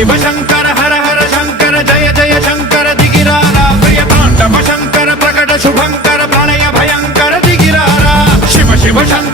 शिव शंकर हर हर शंकर जय जय शंकर दिगिरारा प्रिय तांडव शंकर प्रकट शुभंकर प्रणय भयंकर दिगिरारा शिव शिव शंकर